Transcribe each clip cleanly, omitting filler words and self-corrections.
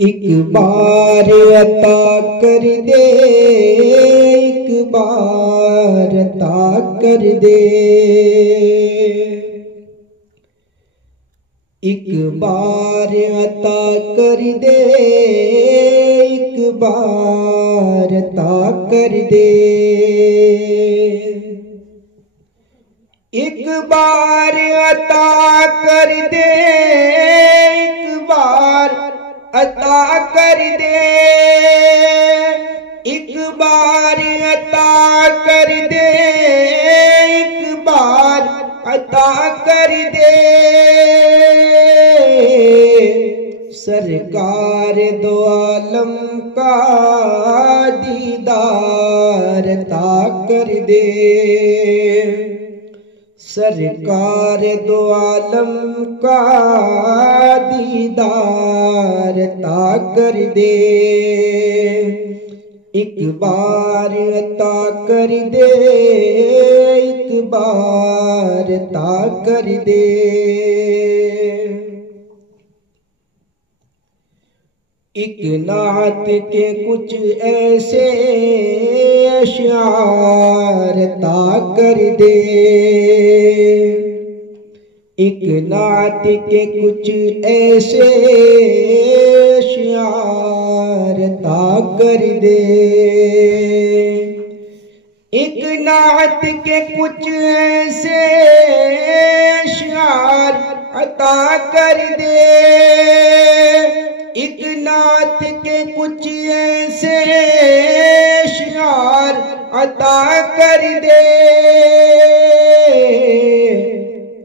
एक बार अता कर दे, एक बार अता कर दे, एक बार अता कर दे, एक बार अता कर दे, एक बार अता कर दे, एक बार अता कर दे, एक बार अता कर दे, एक बार अता कर दे। सरकार दो आलम का दीदार अता कर दे, सरकार दो आलम का दीदार अता कर दे, एक बार अता कर दे, एक बार अता कर दे। एक नात के कुछ ऐसे अशआर अता कर दे, एक नात के कुछ ऐसे अशआर अता कर दे, एक नात के कुछ ऐसे अशआर अता कर दे, एक नात के कुछ ऐसे अशआर अता कर दे,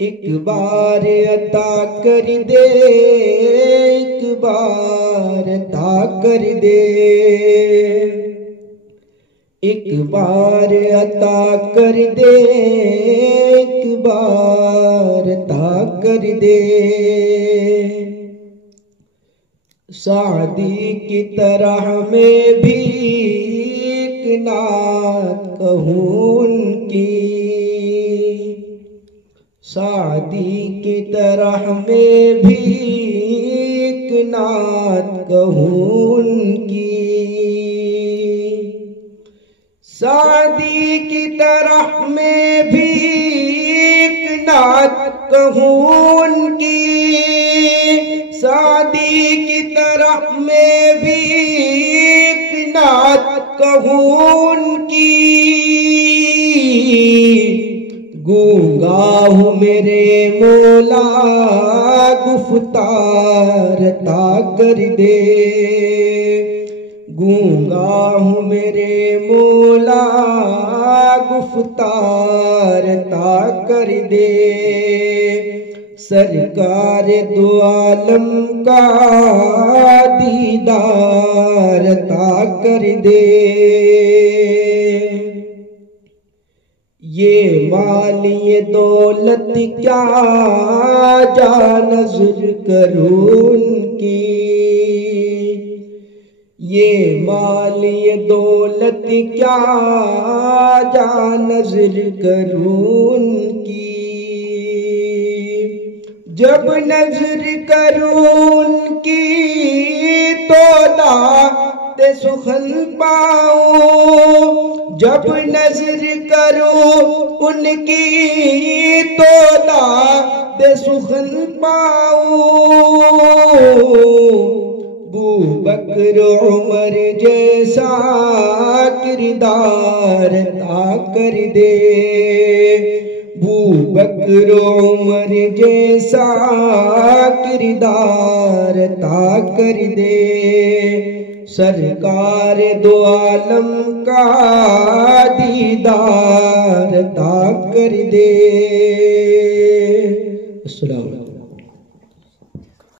एक बार अता कर दे, एक बार अता कर दे, एक बार अता कर दे, एक बार अता कर दे। सादी की तरह में भी एक नात कहूँ उनकी, सादी की तरह में भी एक नात कहूँ उनकी, सादी की तरह में भी एक नात कहूँ उनकी, सादी की तरह में भी एक नात कहूँ उनकी। गूंगा हूँ मेरे मौला गुफ्तार अता कर दे, गूंगा हूँ मेरे मौला गुफ्तार अता कर दे, सरकार दो आलम का दीदार अता कर दे। ये माल ये दौलत क्या जा नज़र करूँ उनकी, ये माल ये दौलत क्या जा नज़र करूँ उनकी, जब नजर करूँ उनकी तो दाद सुखन पाऊँ, जब नजर करूँ उनकी तो दाद सुखन पाऊँ। बू बकर उमर जैसा किरदार अता कर दे, बू बकर उमर जैसा किरदार अता कर दे, सरकार दो आलम का दीदार अता कर दे।